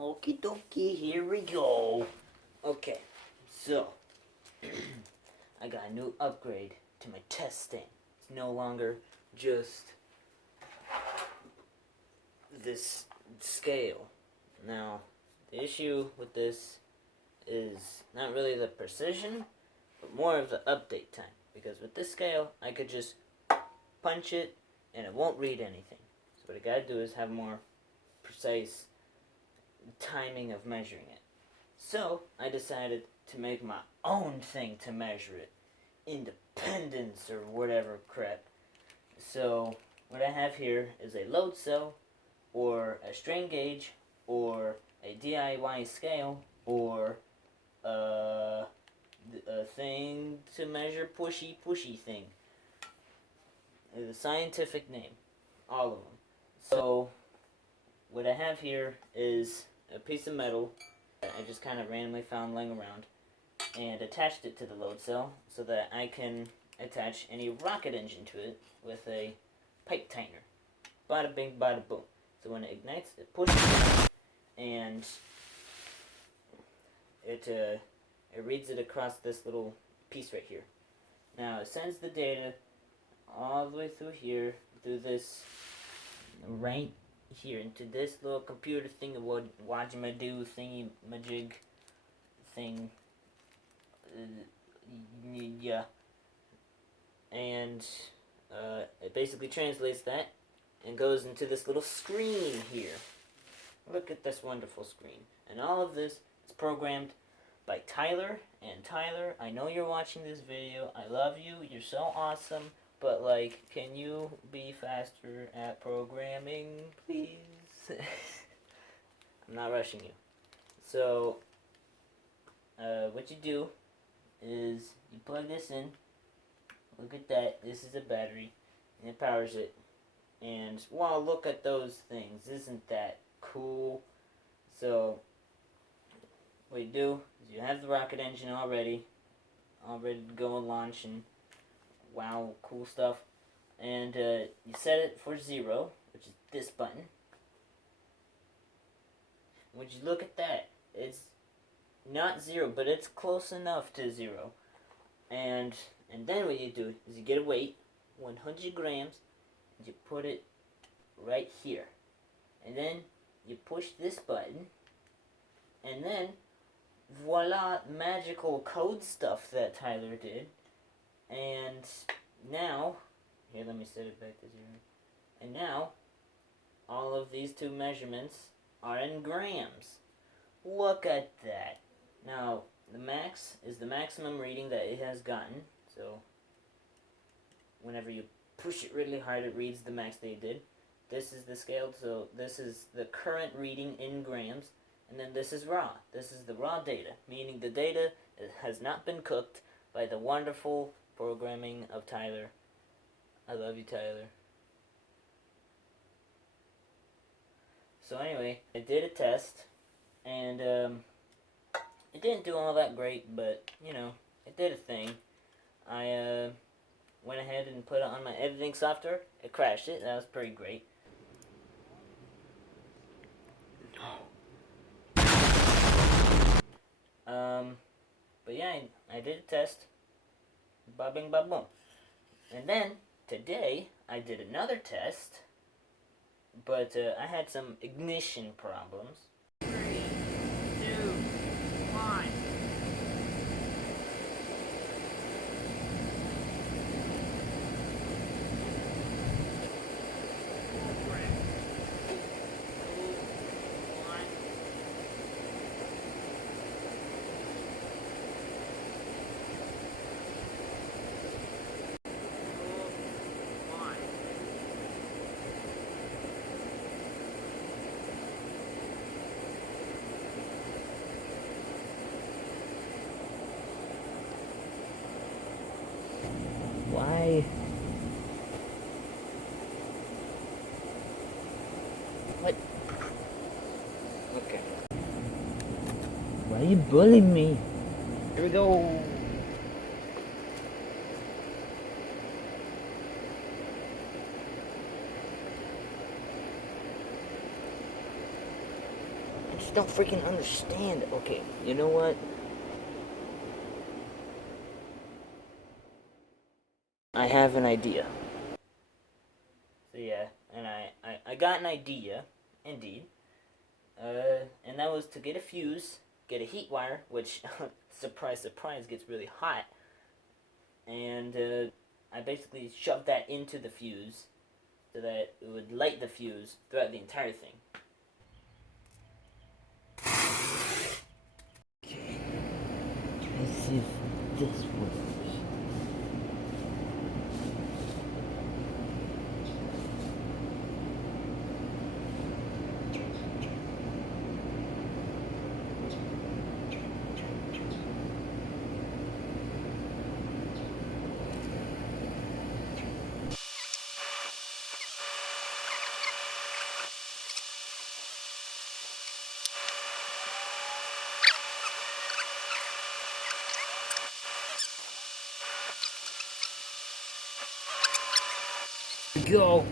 Okie dokie, here we go. Okay, so I got a new upgrade to my test stand. It's no longer just this scale. Now, the issue with this is not really the precision, but more of the update time. Because with this scale, I could just punch it and it won't read anything. So what I gotta do is have more precise timing of measuring it. So I decided to make my own thing to measure it. Independence or whatever crap. So what I have here is a load cell, or a strain gauge, or a DIY scale, or a thing to measure pushy thing. The scientific name. All of them. So what I have here is a piece of metal that I just kind of randomly found laying around and attached it to the load cell so that I can attach any rocket engine to it with a pipe tightener. Bada bing, bada boom. So when it ignites, it pushes it and it reads it across this little piece right here. Now it sends the data all the way through here, through this right here, into this little computer thing of what wajima-do thingy majig thing. Yeah. And it basically translates that and goes into this little screen here. Look at this wonderful screen. And all of this is programmed by Tyler. And Tyler, I know you're watching this video. I love you. You're so awesome. But, like, can you be faster at programming, please? I'm not rushing you. So, what you do is you plug this in. Look at that. This is a battery. And it powers it. And, wow, look at those things. Isn't that cool? So, what you do is you have the rocket engine all ready to go and launch, and wow, cool stuff. And you set it for 0, which is this button. Would you look at that? It's not 0, but it's close enough to 0. And then what you do is you get a weight, 100 grams, and you put it right here. And then you push this button, and then voila, magical code stuff that Tyler did. And now, here, let me set it back to 0. And now, all of these two measurements are in grams. Look at that. Now, the max is the maximum reading that it has gotten. So, whenever you push it really hard, it reads the max they did. This is the scale, so this is the current reading in grams. And then this is raw. This is the raw data, meaning the data has not been cooked by the wonderful programming of Tyler. I love you, Tyler. So anyway, I did a test, and it didn't do all that great, but, you know, it did a thing. I went ahead and put it on my editing software. It crashed it. That was pretty great. But yeah, I did a test. Ba bing ba boom. And then, today, I did another test, but I had some ignition problems. 3, 2, 1. Why? What? Okay. Why are you bullying me? Here we go. just don't freaking understand. Okay, you know what? I have an idea. So yeah, and I got an idea, indeed. And that was to get a fuse, get a heat wire, which, surprise, surprise, gets really hot. And I basically shoved that into the fuse so that it would light the fuse throughout the entire thing. Okay, let's see if this works. Go.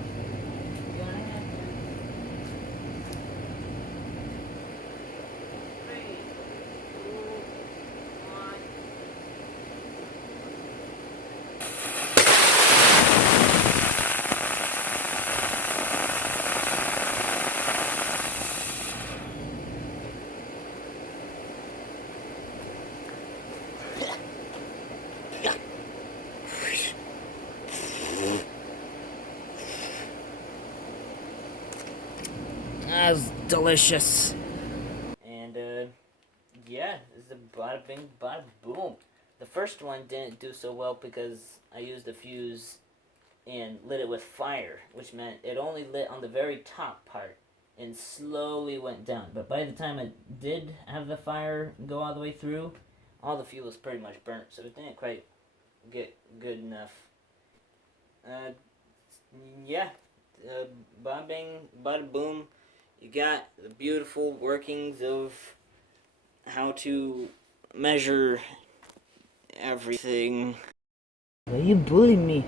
That's delicious. And yeah, it's a bada bing, bada boom. The first one didn't do so well because I used a fuse and lit it with fire, which meant it only lit on the very top part and slowly went down. But by the time I did have the fire go all the way through, all the fuel was pretty much burnt, so it didn't quite get good enough. Uh, yeah, bada bing, bada boom. You got the beautiful workings of how to measure everything. Why you bullying me?